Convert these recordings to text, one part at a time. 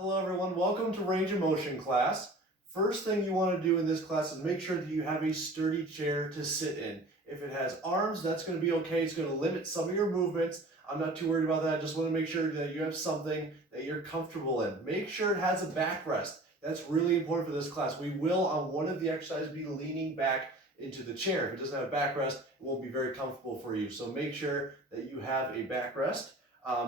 Hello everyone, welcome to Range of Motion class. First thing you want to do in this class is make sure that you have a sturdy chair to sit in. If it has arms, that's going to be okay. It's going to limit some of your movements. I'm not too worried about that. I just want to make sure that you have something that you're comfortable in. Make sure it has a backrest. That's really important for this class. We will, on one of the exercises, be leaning back into the chair. If it doesn't have a backrest, it won't be very comfortable for you. So make sure that you have a backrest.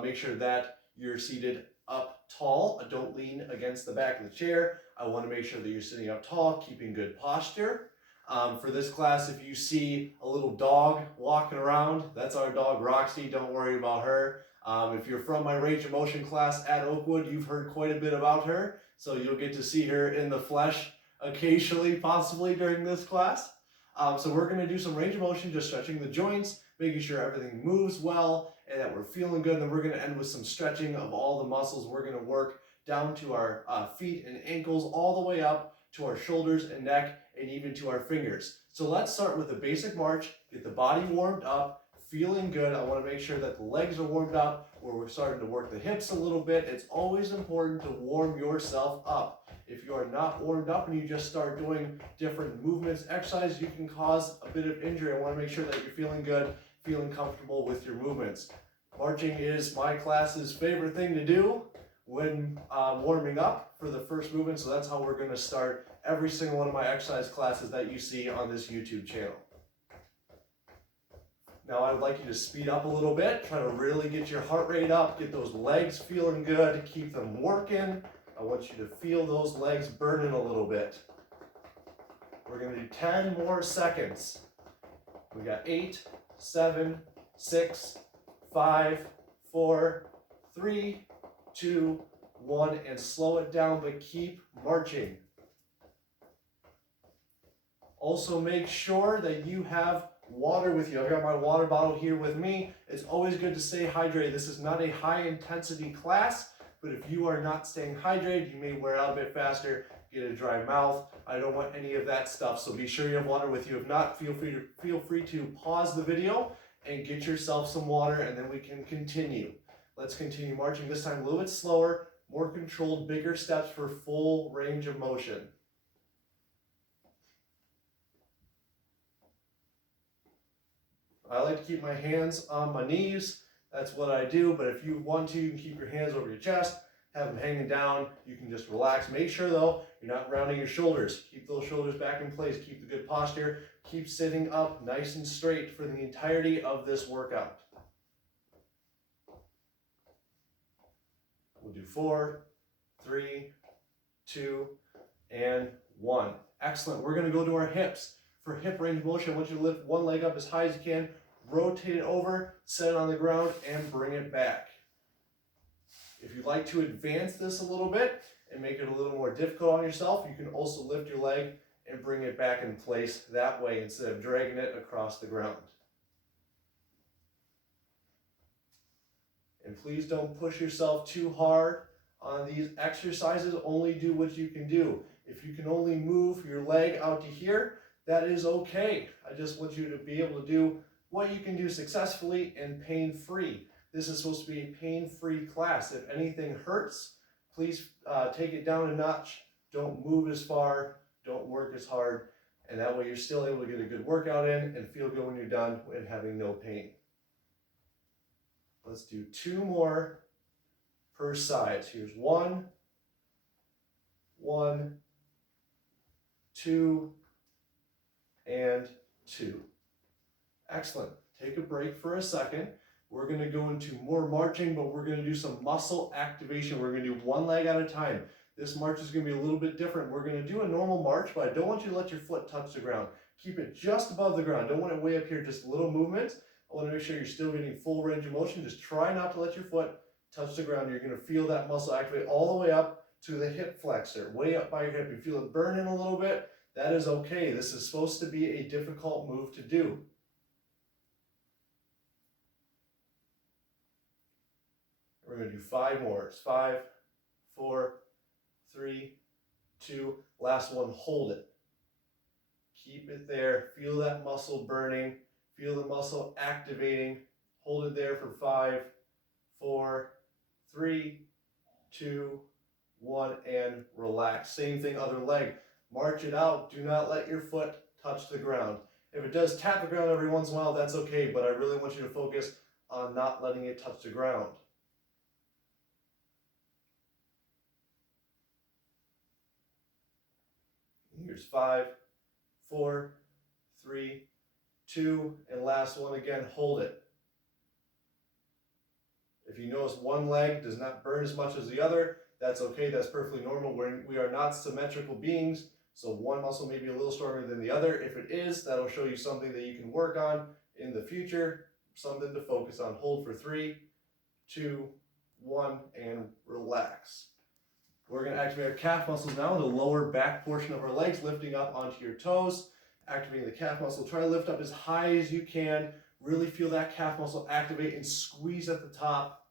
Make sure that you're seated up tall. Don't lean against the back of the chair. I want to make sure that you're sitting up tall, keeping good posture. For this class, if you see a little dog walking around, that's our dog Roxy. Don't worry about her. If you're from my range of motion class at Oakwood, you've heard quite a bit about her. So you'll get to see her in the flesh occasionally, possibly during this class. So we're going to do some range of motion, just stretching the joints, making sure everything moves well and that we're feeling good. And then we're going to end with some stretching of all the muscles. We're going to work down to our feet and ankles, all the way up to our shoulders and neck, and even to our fingers. So let's start with a basic march, get the body warmed up, feeling good. I want to make sure that the legs are warmed up, where we're starting to work the hips a little bit. It's always important to warm yourself up. If you are not warmed up and you just start doing different movements, exercise, you can cause a bit of injury. I want to make sure that you're feeling good, feeling comfortable with your movements. Marching is my class's favorite thing to do when warming up for the first movement, so that's how we're going to start every single one of my exercise classes that you see on this YouTube channel. Now I would like you to speed up a little bit, try to really get your heart rate up, get those legs feeling good, keep them working. I want you to feel those legs burning a little bit. We're going to do 10 more seconds. We got 8, 7, 6, 5, 4, 3, 2, 1, and slow it down, but keep marching. Also make sure that you have water with you. I've got my water bottle here with me. It's always good to stay hydrated. This is not a high intensity class, but if you are not staying hydrated, you may wear out a bit faster, get a dry mouth. I don't want any of that stuff, so be sure you have water with you. If not, feel free to pause the video and get yourself some water, and then we can continue. Let's continue marching, this time a little bit slower, more controlled, bigger steps for full range of motion. I like to keep my hands on my knees. That's what I do, but if you want to, you can keep your hands over your chest, have them hanging down. You can just relax. Make sure, though, you're not rounding your shoulders. Keep those shoulders back in place. Keep the good posture. Keep sitting up nice and straight for the entirety of this workout. We'll do 4, 3, 2, and 1. Excellent. We're going to go to our hips. For hip range motion, I want you to lift one leg up as high as you can, rotate it over, set it on the ground, and bring it back. If you'd like to advance this a little bit and make it a little more difficult on yourself, you can also lift your leg and bring it back in place that way instead of dragging it across the ground. And please don't push yourself too hard on these exercises. Only do what you can do. If you can only move your leg out to here, that is okay. I just want you to be able to do what you can do successfully and pain-free. This is supposed to be a pain-free class. If anything hurts, please take it down a notch. Don't move as far, don't work as hard, and that way you're still able to get a good workout in and feel good when you're done and having no pain. Let's do 2 more per side. So here's 1, 1, 2, and 2. Excellent. Take a break for a second. We're going to go into more marching, but we're going to do some muscle activation. We're going to do one leg at a time. This march is going to be a little bit different. We're going to do a normal march, but I don't want you to let your foot touch the ground. Keep it just above the ground. Don't want it way up here, just a little movement. I want to make sure you're still getting full range of motion. Just try not to let your foot touch the ground. You're going to feel that muscle activate all the way up to the hip flexor, way up by your hip. You feel it burning a little bit. That is okay. This is supposed to be a difficult move to do. We're going to do 5 more. It's 5, 4, 3, 2. Last one, hold it. Keep it there. Feel that muscle burning. Feel the muscle activating. Hold it there for 5, 4, 3, 2, 1, and relax. Same thing, other leg. March it out. Do not let your foot touch the ground. If it does tap the ground every once in a while, that's okay, but I really want you to focus on not letting it touch the ground. Here's 5, 4, 3, 2, and last one again, hold it. If you notice one leg does not burn as much as the other, that's okay, that's perfectly normal. We are not symmetrical beings, so one muscle may be a little stronger than the other. If it is, that'll show you something that you can work on in the future, something to focus on. Hold for 3, 2, 1, and relax. We're going to activate our calf muscles now in the lower back portion of our legs, lifting up onto your toes, activating the calf muscle. Try to lift up as high as you can. Really feel that calf muscle activate and squeeze at the top.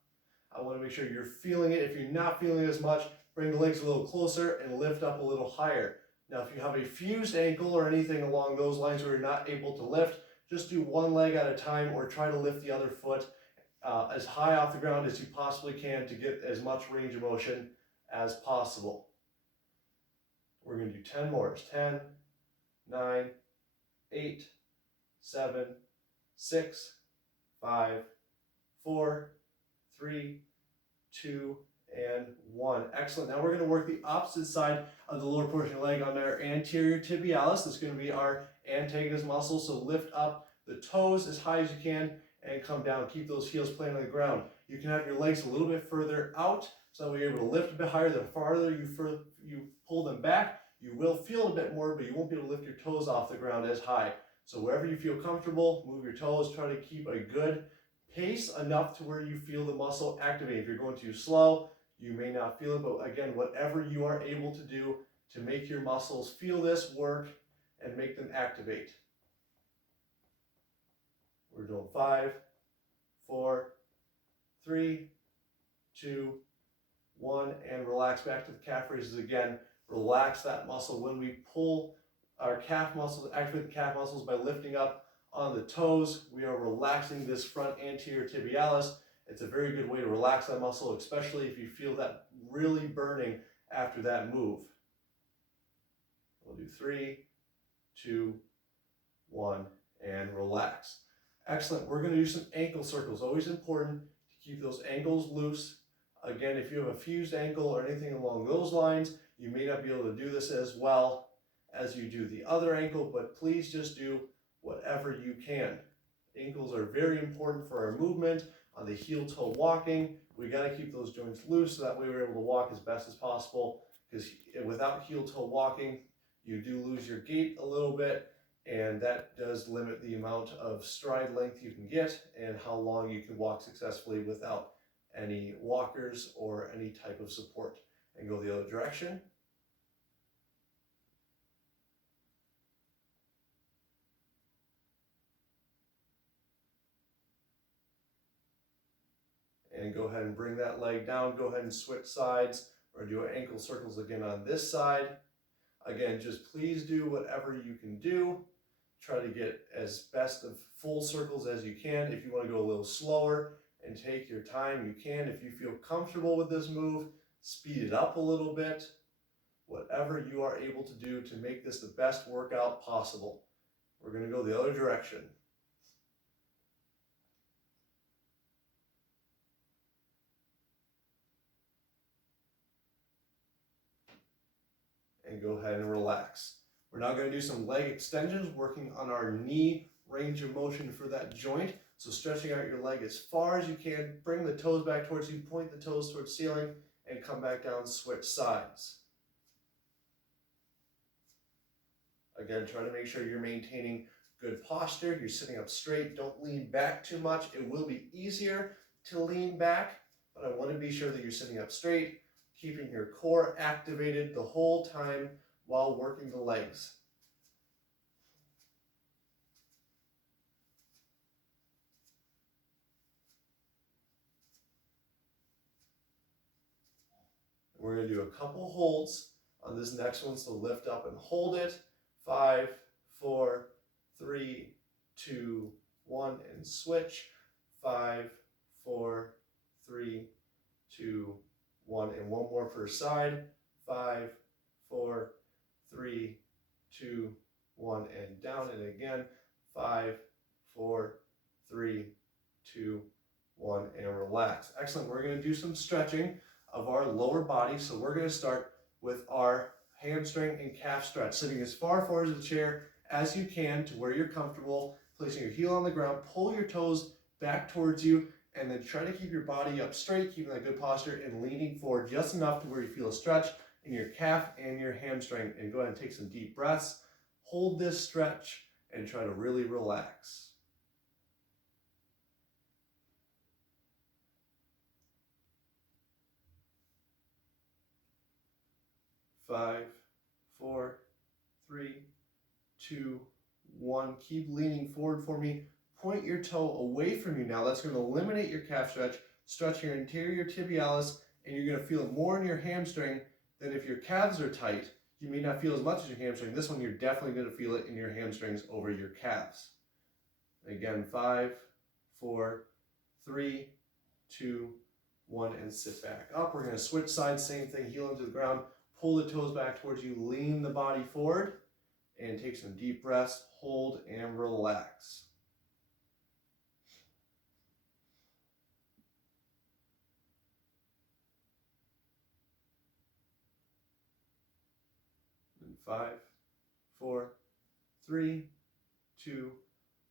I want to make sure you're feeling it. If you're not feeling it as much, bring the legs a little closer and lift up a little higher. Now, if you have a fused ankle or anything along those lines where you're not able to lift, just do one leg at a time or try to lift the other foot as high off the ground as you possibly can to get as much range of motion as possible. We're going to do 10 more. 10, 9, 8, 7, 6, 5, 4, 3, 2, and 1. Excellent. Now we're going to work the opposite side of the lower portion of the leg on our anterior tibialis. That's going to be our antagonist muscle. So lift up the toes as high as you can and come down. Keep those heels planted on the ground. You can have your legs a little bit further out so that you're able to lift a bit higher. The farther you pull them back, you will feel a bit more, but you won't be able to lift your toes off the ground as high. So wherever you feel comfortable, move your toes. Try to keep a good pace enough to where you feel the muscle activate. If you're going too slow, you may not feel it, but again, whatever you are able to do to make your muscles feel this work and make them activate. We're doing 5, 4, 3, 2, 1, and relax back to the calf raises again. Relax that muscle. When we pull our calf muscles, activate the calf muscles by lifting up on the toes, we are relaxing this front anterior tibialis. It's a very good way to relax that muscle, especially if you feel that really burning after that move. We'll do 3, 2, 1, and relax. Excellent. We're going to do some ankle circles. Always important to keep those ankles loose. Again, if you have a fused ankle or anything along those lines, you may not be able to do this as well as you do the other ankle, but please just do whatever you can. Ankles are very important for our movement. On the heel-toe walking, we got to keep those joints loose so that way we're able to walk as best as possible, because without heel-toe walking, you do lose your gait a little bit, and that does limit the amount of stride length you can get and how long you can walk successfully without any walkers or any type of support. And go the other direction. And go ahead and bring that leg down. Go ahead and switch sides or do ankle circles again on this side. Again, just please do whatever you can do. Try to get as best of full circles as you can. If you want to go a little slower and take your time, you can. If you feel comfortable with this move, speed it up a little bit. Whatever you are able to do to make this the best workout possible. We're going to go the other direction. And go ahead and relax. We're now going to do some leg extensions, working on our knee range of motion for that joint. So stretching out your leg as far as you can, bring the toes back towards you, point the toes towards ceiling, and come back down, switch sides. Again, try to make sure you're maintaining good posture. You're sitting up straight. Don't lean back too much. It will be easier to lean back, but I want to be sure that you're sitting up straight, keeping your core activated the whole time while working the legs. We're going to do a couple holds on this next one, so lift up and hold it. 5, 4, 3, 2, 1, and switch. 5, 4, 3, 2, 1, and one more per side. 5, 4, 3, 2, 1, and down, and again. 5, 4, 3, 2, 1, and relax. Excellent. We're going to do some stretching of our lower body. So we're going to start with our hamstring and calf stretch, sitting as far forward as the chair as you can to where you're comfortable, placing your heel on the ground, pull your toes back towards you, and then try to keep your body up straight, keeping that good posture and leaning forward just enough to where you feel a stretch in your calf and your hamstring. And go ahead and take some deep breaths. Hold this stretch and try to really relax. Five, 4, 3, 2, 1. Keep leaning forward for me. Point your toe away from you now. That's going to eliminate your calf stretch, stretch your anterior tibialis, and you're going to feel it more in your hamstring than if your calves are tight. You may not feel as much as your hamstring. This one, you're definitely going to feel it in your hamstrings over your calves. Again, 5, 4, 3, 2, 1, and sit back up. We're going to switch sides, same thing, heel into the ground. Pull the toes back towards you, lean the body forward, and take some deep breaths, hold and relax. And 5, 4, 3, 2,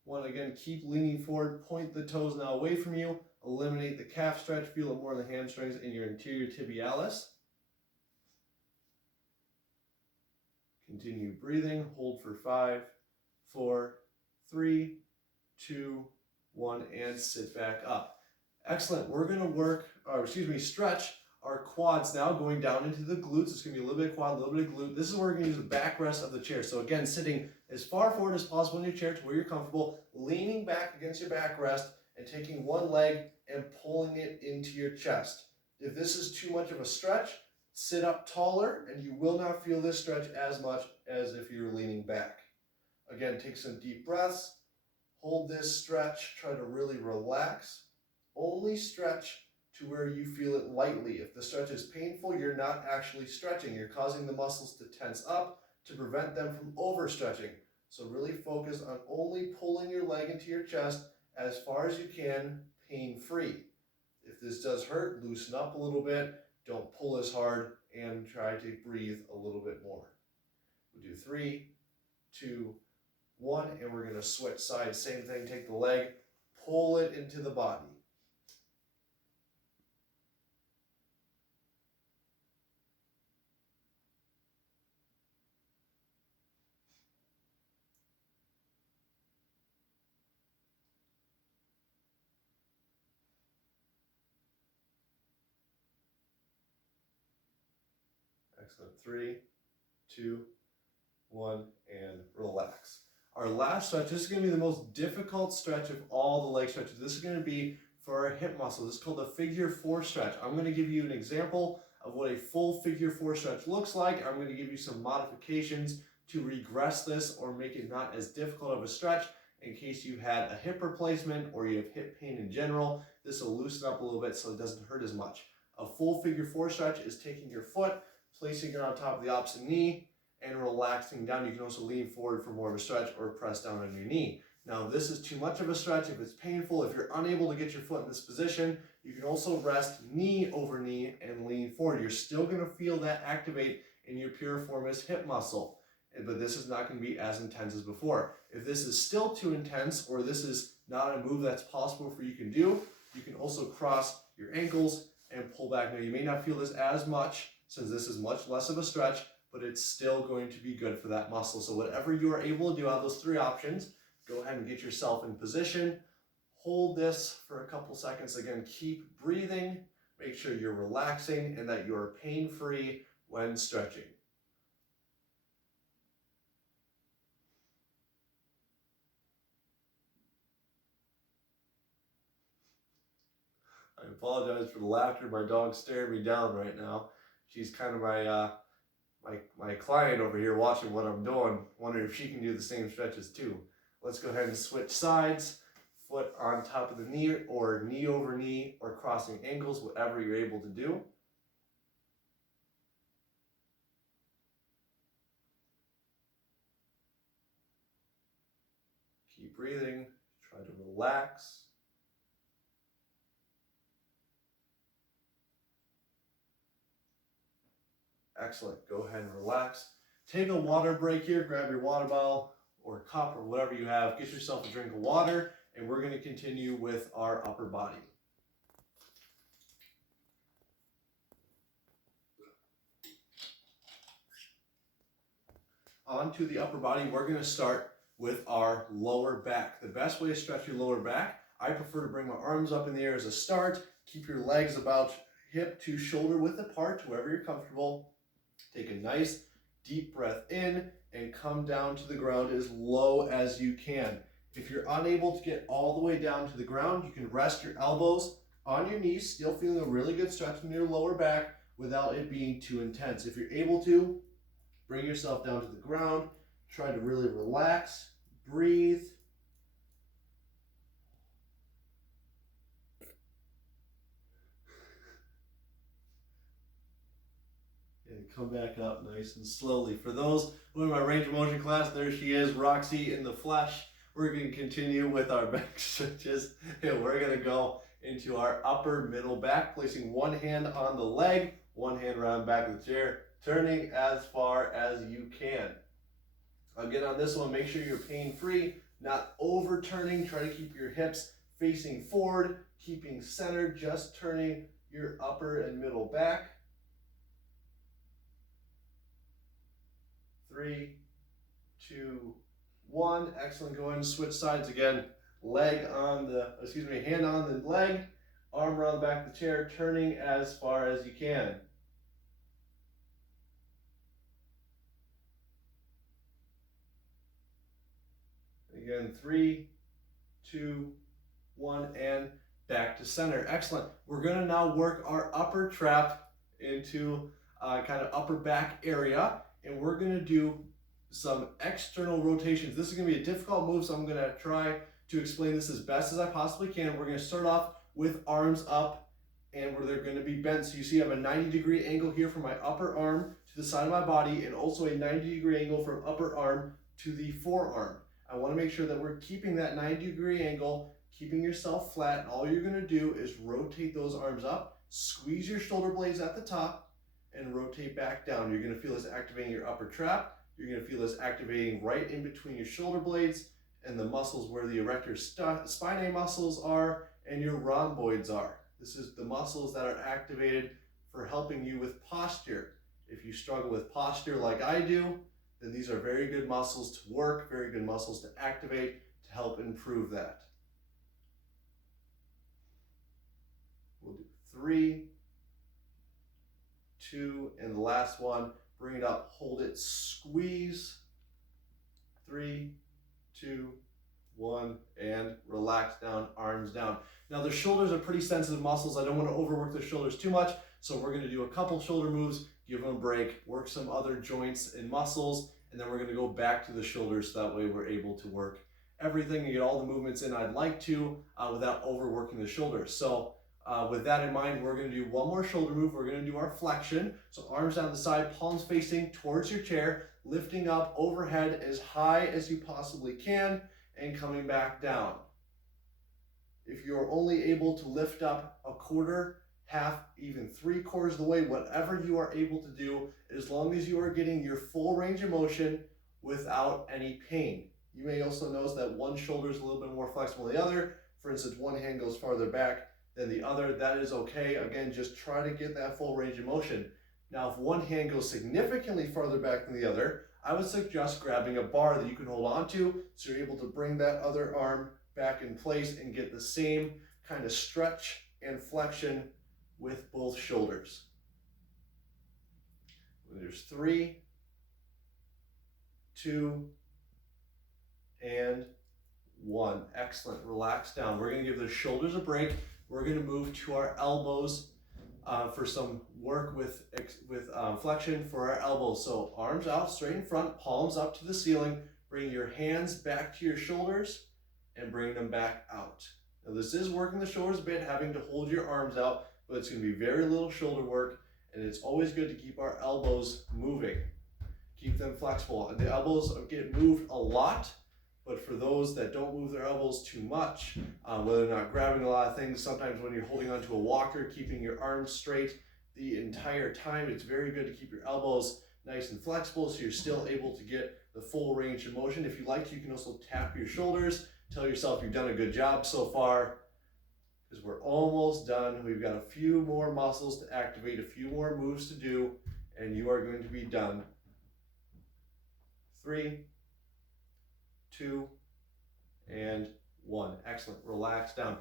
1. Again, keep leaning forward, point the toes now away from you, eliminate the calf stretch, feel it more in the hamstrings and your anterior tibialis. Continue breathing, hold for 5, 4, 3, 2, 1, and sit back up. Excellent. We're going to stretch our quads now, going down into the glutes. It's going to be a little bit of quad, a little bit of glute. This is where we're going to use the backrest of the chair. So again, sitting as far forward as possible in your chair to where you're comfortable, leaning back against your backrest and taking one leg and pulling it into your chest. If this is too much of a stretch, sit up taller and you will not feel this stretch as much as if you're leaning back. Again, take some deep breaths, hold this stretch, try to really relax. Only stretch to where you feel it lightly. If the stretch is painful, you're not actually stretching. You're causing the muscles to tense up to prevent them from overstretching. So really focus on only pulling your leg into your chest as far as you can, pain-free. If this does hurt, loosen up a little bit. Don't pull as hard and try to breathe a little bit more. We'll do 3, 2, 1, and we're going to switch sides. Same thing, take the leg, pull it into the body. Excellent. 3, 2, 1, and relax. Our last stretch, this is going to be the most difficult stretch of all the leg stretches. This is going to be for our hip muscle. This is called the figure 4 stretch. I'm going to give you an example of what a full figure 4 stretch looks like. I'm going to give you some modifications to regress this or make it not as difficult of a stretch in case you had a hip replacement or you have hip pain in general. This will loosen up a little bit so it doesn't hurt as much. A full figure 4 stretch is taking your foot, placing it on top of the opposite knee, and relaxing down. You can also lean forward for more of a stretch or press down on your knee. Now, if this is too much of a stretch, if it's painful, if you're unable to get your foot in this position, you can also rest knee over knee and lean forward. You're still going to feel that activate in your piriformis hip muscle, but this is not going to be as intense as before. If this is still too intense or this is not a move that's possible for you can do, you can also cross your ankles and pull back. Now, you may not feel this as much since this is much less of a stretch, but it's still going to be good for that muscle. So whatever you are able to do out of those 3 options, go ahead and get yourself in position. Hold this for a couple seconds. Again, keep breathing. Make sure you're relaxing and that you're pain-free when stretching. I apologize for the laughter. My dog's staring me down right now. She's kind of my client over here watching what I'm doing, wondering if she can do the same stretches too. Let's go ahead and switch sides, foot on top of the knee or knee over knee or crossing ankles, whatever you're able to do. Keep breathing. Try to relax. Excellent. Go ahead and relax. Take a water break here. Grab your water bottle or cup or whatever you have. Get yourself a drink of water, and we're going to continue with our upper body. On to the upper body, we're going to start with our lower back. The best way to stretch your lower back, I prefer to bring my arms up in the air as a start. Keep your legs about hip to shoulder width apart, wherever you're comfortable. Take a nice deep breath in and come down to the ground as low as you can. If you're unable to get all the way down to the ground, you can rest your elbows on your knees, still feeling a really good stretch in your lower back without it being too intense. If you're able to, bring yourself down to the ground. Try to really relax, breathe. And come back up nice and slowly. For those who are in my range of motion class, there she is, Roxy in the flesh. We're going to continue with our back stretches, and we're going to go into our upper middle back, placing one hand on the leg, one hand around the back of the chair, turning as far as you can. Again, on this one, make sure you're pain-free, not overturning. Try to keep your hips facing forward, keeping centered, just turning your upper and middle back. 3, 2, 1. Excellent. Go ahead and switch sides again. Hand on the leg, arm around the back of the chair, turning as far as you can. Again, 3, 2, 1, and back to center. Excellent. We're going to now work our upper trap into kind of upper back area, and we're going to do some external rotations. This is going to be a difficult move, so I'm going to try to explain this as best as I possibly can. We're going to start off with arms up, and where they're going to be bent. So you see I have a 90-degree angle here from my upper arm to the side of my body, and also a 90-degree angle from upper arm to the forearm. I want to make sure that we're keeping that 90-degree angle, keeping yourself flat, and all you're going to do is rotate those arms up, squeeze your shoulder blades at the top, and rotate back down. You're going to feel this activating your upper trap. You're going to feel this activating right in between your shoulder blades and the muscles where the erector spinae muscles are and your rhomboids are. This is the muscles that are activated for helping you with posture. If you struggle with posture like I do, then these are very good muscles to work, very good muscles to activate to help improve that. We'll do 3, 2, and the last one. Bring it up, hold it, squeeze. 3, 2, 1, and relax down, arms down. Now the shoulders are pretty sensitive muscles. I don't want to overwork the shoulders too much, so we're going to do a couple shoulder moves, give them a break, work some other joints and muscles, and then we're going to go back to the shoulders, so that way we're able to work everything and get all the movements in I'd like to without overworking the shoulders. So with that in mind, we're going to do one more shoulder move. We're going to do our flexion. So arms down the side, palms facing towards your chair, lifting up overhead as high as you possibly can, and coming back down. If you're only able to lift up a quarter, half, even 3/4 of the way, whatever you are able to do, as long as you are getting your full range of motion without any pain. You may also notice that one shoulder is a little bit more flexible than the other. For instance, one hand goes farther back than the other. That is okay. Again, just try to get that full range of motion. Now, if one hand goes significantly farther back than the other, I would suggest grabbing a bar that you can hold on to so you're able to bring that other arm back in place and get the same kind of stretch and flexion with both shoulders. There's 3, 2, and 1. Excellent. Relax down. We're going to give the shoulders a break. We're going to move to our elbows for some work with flexion for our elbows. So arms out straight in front, palms up to the ceiling. Bring your hands back to your shoulders and bring them back out. Now this is working the shoulders a bit, having to hold your arms out, but it's going to be very little shoulder work, and it's always good to keep our elbows moving. Keep them flexible. And the elbows get moved a lot But for those that don't move their elbows too much, whether they're not grabbing a lot of things, sometimes when you're holding onto a walker, keeping your arms straight the entire time, it's very good to keep your elbows nice and flexible so you're still able to get the full range of motion. If you like to, you can also tap your shoulders, tell yourself you've done a good job so far, because we're almost done. We've got a few more muscles to activate, a few more moves to do, and you are going to be done. 3, 2, and 1. Excellent. Relax down.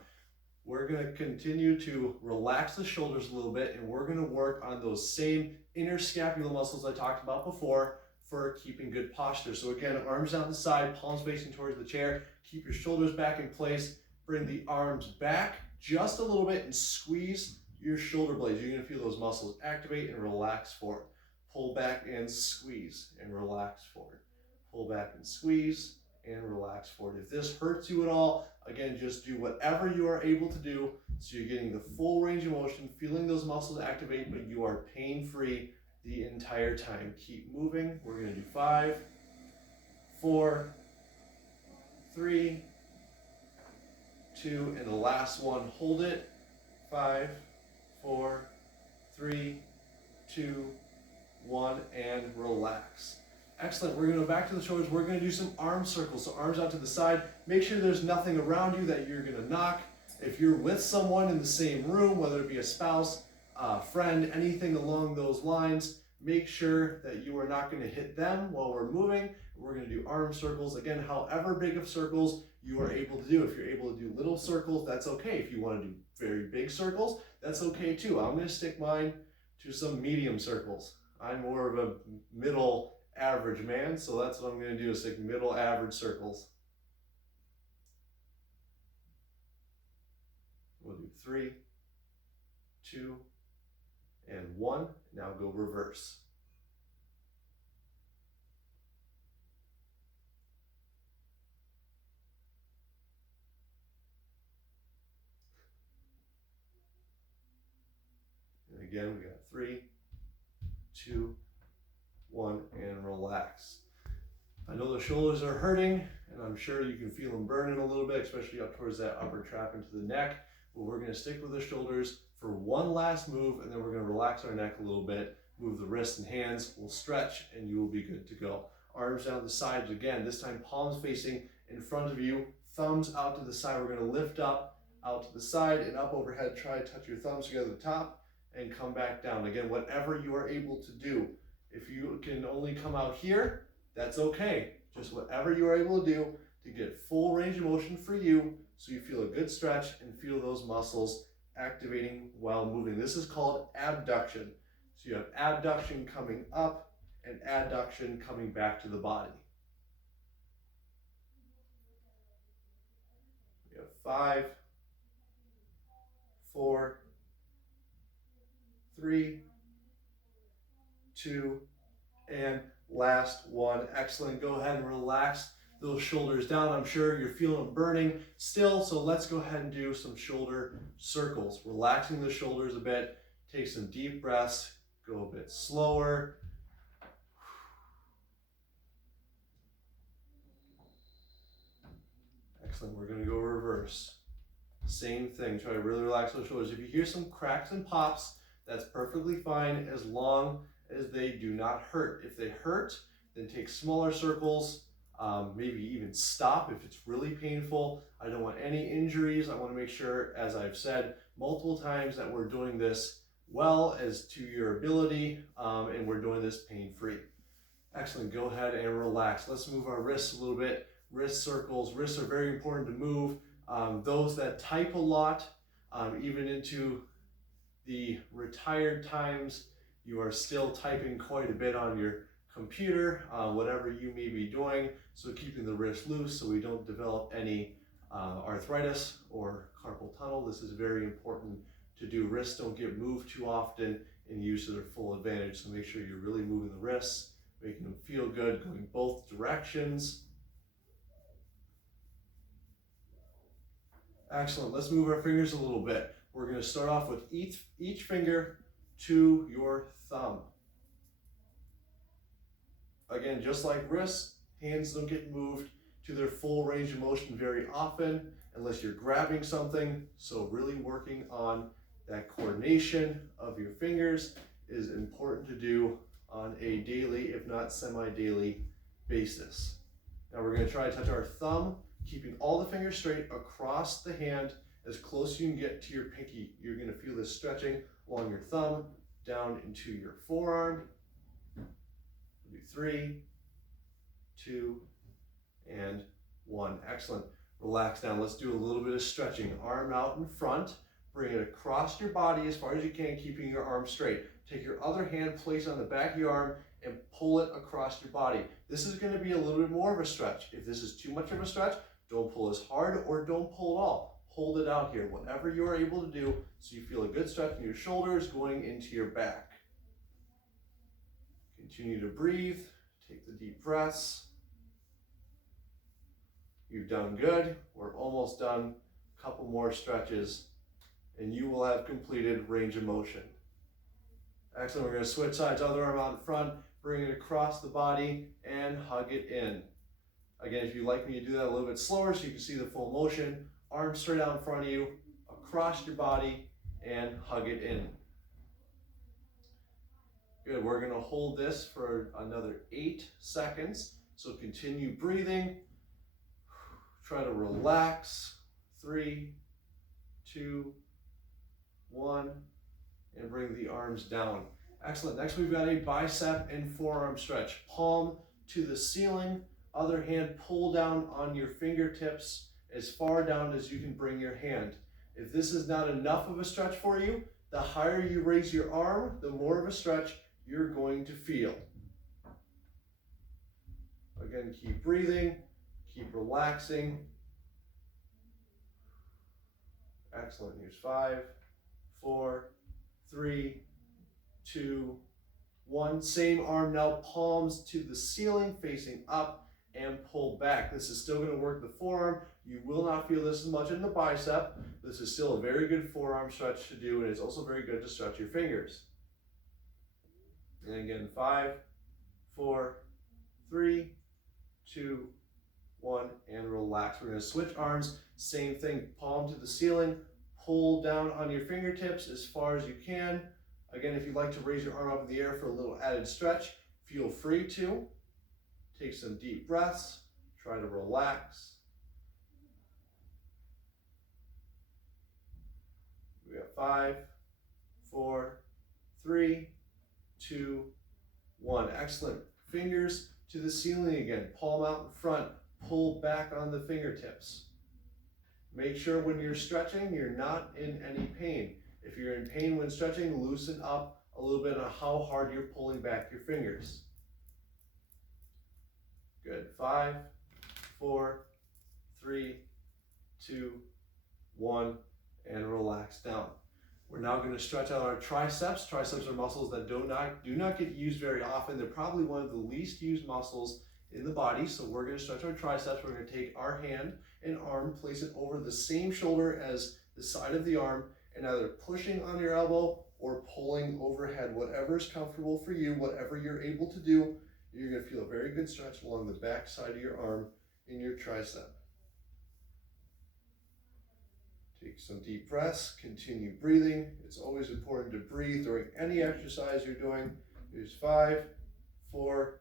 We're going to continue to relax the shoulders a little bit, and we're going to work on those same interscapular muscles I talked about before for keeping good posture. So again, arms down the side, palms facing towards the chair. Keep your shoulders back in place. Bring the arms back just a little bit and squeeze your shoulder blades. You're going to feel those muscles activate and relax forward. Pull back and squeeze and relax forward. Pull back and squeeze and relax forward. If this hurts you at all, again, just do whatever you are able to do so you're getting the full range of motion, feeling those muscles activate, but you are pain-free the entire time. Keep moving. We're going to do 5, 4, 3, 2, and the last one, hold it. 5, 4, 3, 2, 1, and relax. Excellent. We're going to go back to the shoulders. We're going to do some arm circles. So arms out to the side. Make sure there's nothing around you that you're going to knock. If you're with someone in the same room, whether it be a spouse, friend, anything along those lines, make sure that you are not going to hit them while we're moving. We're going to do arm circles. Again, however big of circles you are able to do. If you're able to do little circles, that's okay. If you want to do very big circles, that's okay too. I'm going to stick mine to some medium circles. I'm more of a middle average man, so that's what I'm going to do, is stick middle average circles. We'll do 3, 2, and 1. Now go reverse. And again, we got 3, 2, 1, and relax. I know the shoulders are hurting, and I'm sure you can feel them burning a little bit, especially up towards that upper trap into the neck. But we're going to stick with the shoulders for one last move, and then we're going to relax our neck a little bit, move the wrists and hands, we'll stretch, and you will be good to go. Arms down the sides again, this time palms facing in front of you, thumbs out to the side. We're going to lift up, out to the side, and up overhead. Try to touch your thumbs together at the top, and come back down. Again, whatever you are able to do. If you can only come out here, that's okay. Just whatever you are able to do to get full range of motion for you, so you feel a good stretch and feel those muscles activating while moving. This is called abduction. So you have abduction coming up and adduction coming back to the body. We have 5, 4, 3, 2, and last one. Excellent. Go ahead and relax those shoulders down. I'm sure you're feeling them burning still, so let's go ahead and do some shoulder circles. Relaxing the shoulders a bit. Take some deep breaths. Go a bit slower. Excellent. We're going to go reverse. Same thing. Try to really relax those shoulders. If you hear some cracks and pops, that's perfectly fine as long as they do not hurt. If they hurt, then take smaller circles, maybe even stop if it's really painful. I don't want any injuries. I want to make sure, as I've said multiple times, that we're doing this well as to your ability, and we're doing this pain-free. Excellent. Go ahead and relax. Let's move our wrists a little bit. Wrist circles. Wrists are very important to move. Those that type a lot, even into the retired times, you are still typing quite a bit on your computer, whatever you may be doing. So keeping the wrist loose so we don't develop any arthritis or carpal tunnel. This is very important to do. Wrists don't get moved too often and used to their full advantage. So make sure you're really moving the wrists, making them feel good, going both directions. Excellent. Let's move our fingers a little bit. We're going to start off with each finger to your thumb. Again, just like wrists, hands don't get moved to their full range of motion very often unless you're grabbing something. So really working on that coordination of your fingers is important to do on a daily, if not semi-daily basis. Now we're going to try to touch our thumb, keeping all the fingers straight across the hand as close as you can get to your pinky. You're going to feel this stretching along your thumb, down into your forearm. We'll do 3, 2, and 1. Excellent. Relax down. Let's do a little bit of stretching. Arm out in front. Bring it across your body as far as you can, keeping your arm straight. Take your other hand, place it on the back of your arm, and pull it across your body. This is going to be a little bit more of a stretch. If this is too much of a stretch, don't pull as hard or don't pull at all. Hold it out here, whatever you're able to do, so you feel a good stretch in your shoulders going into your back. Continue to breathe. Take the deep breaths. You've done good. We're almost done. A couple more stretches, and you will have completed range of motion. Excellent. We're going to switch sides. Other arm out in front. Bring it across the body and hug it in. Again, if you'd like me to do that a little bit slower so you can see the full motion, arms straight out in front of you, across your body, and hug it in. Good. We're going to hold this for another 8 seconds. So continue breathing. Try to relax. 3, 2, 1, and bring the arms down. Excellent. Next, we've got a bicep and forearm stretch. Palm to the ceiling, other hand pull down on your fingertips as far down as you can bring your hand. If this is not enough of a stretch for you, the higher you raise your arm, the more of a stretch you're going to feel. Again, keep breathing, keep relaxing. Excellent. Here's 5, 4, 3, 2, 1. Same arm now, palms to the ceiling, facing up and pull back. This is still going to work the forearm. You will not feel this as much in the bicep. This is still a very good forearm stretch to do, and it's also very good to stretch your fingers. And again, 5, 4, 3, 2, 1, and relax. We're going to switch arms. Same thing, palm to the ceiling, pull down on your fingertips as far as you can. Again, if you'd like to raise your arm up in the air for a little added stretch, feel free to. Take some deep breaths. Try to relax. We got 5, 4, 3, 2, 1. Excellent. Fingers to the ceiling again. Palm out in front. Pull back on the fingertips. Make sure when you're stretching, you're not in any pain. If you're in pain when stretching, loosen up a little bit on how hard you're pulling back your fingers. Good. 5, 4, 3, 2, 1, and relax down. We're now going to stretch out our triceps. Triceps are muscles that do not get used very often. They're probably one of the least used muscles in the body. So we're going to stretch our triceps. We're going to take our hand and arm, place it over the same shoulder as the side of the arm, and either pushing on your elbow or pulling overhead, whatever is comfortable for you, whatever you're able to do. You're going to feel a very good stretch along the back side of your arm in your tricep. Take some deep breaths, continue breathing. It's always important to breathe during any exercise you're doing. Here's 5, 4,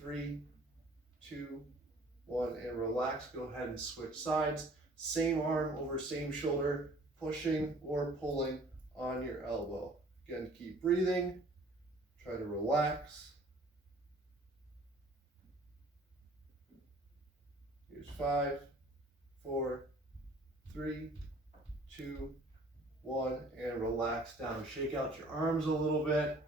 3, 2, 1, and relax. Go ahead and switch sides. Same arm over same shoulder, pushing or pulling on your elbow. Again, keep breathing. Try to relax. Here's 5, 4, 3, 2, 1, and relax down. Shake out your arms a little bit.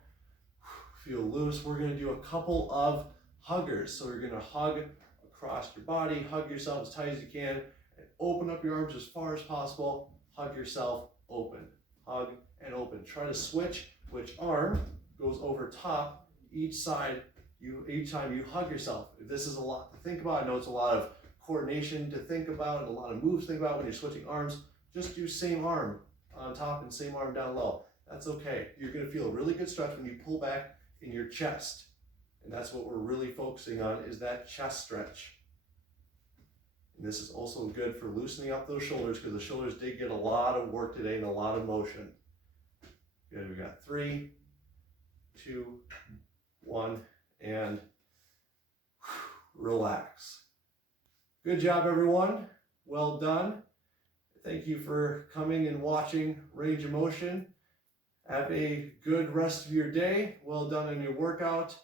Feel loose. We're going to do a couple of huggers. So you're going to hug across your body, hug yourself as tight as you can, and open up your arms as far as possible. Hug yourself, open. Hug and open. Try to switch which arm goes over top each side each time you hug yourself. If this is a lot to think about, I know it's a lot of coordination to think about and a lot of moves to think about when you're switching arms. Just do same arm on top and same arm down low. That's okay. You're going to feel a really good stretch when you pull back in your chest. And that's what we're really focusing on, is that chest stretch. And this is also good for loosening up those shoulders because the shoulders did get a lot of work today and a lot of motion. Good, we got 3, 2, 1, and relax. Good job, everyone. Well done. Thank you for coming and watching Range of Motion. Have a good rest of your day. Well done on your workout,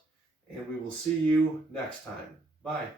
and we will see you next time. Bye.